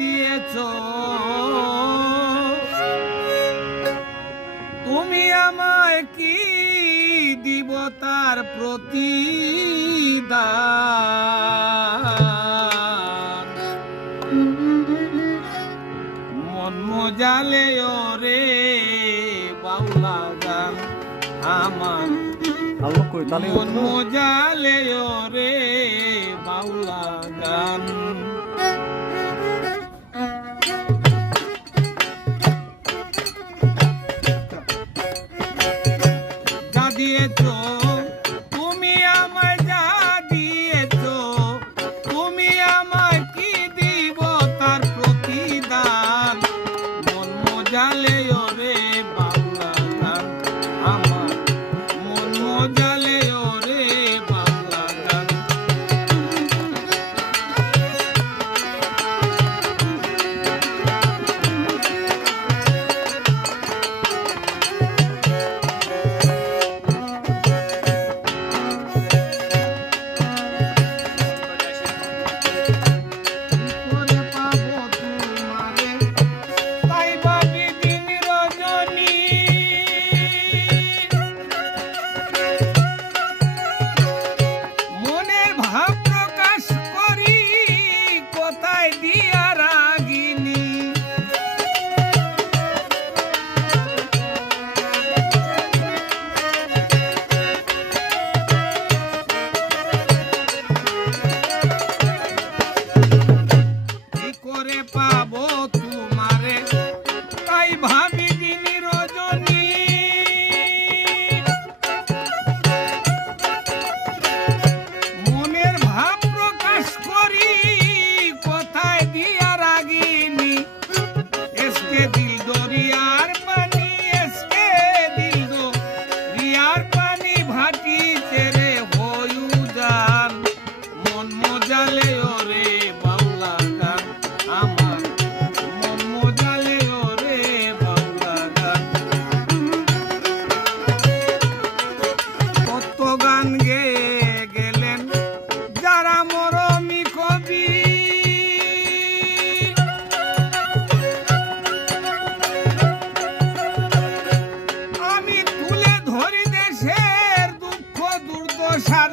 দিয়েছ তুমি আমায় কি দিব তার প্রতিদান মন মজালে রে বাউলা গান আমার মন মজালে রে বাউলা গান যা দিয়েছ তুমি আমায় যা দিয়েছ তুমি আমায় কি দিব তার প্রতিদান মন মজালে রে বাউলা গান আমার মন মজালে রে বাউলা গান পাবো তোমারে তাই ভাবি দিন রজনী মনের ভাব প্রকাশ করি কোথায় দিয়া রাগিনী এসকে দিল দরিয়ার পানি এসকে দিল দরিয়ার পানি ভাটি তেরে হয়ু যান মন মজালে ওরে বাউলা গান আমার মন মজালে রে বাউলা গান কত গান গেয়ে গেলেন যারা মরমী কবি আমি তুলে ধরি দেশের দুঃখ দুর্দশার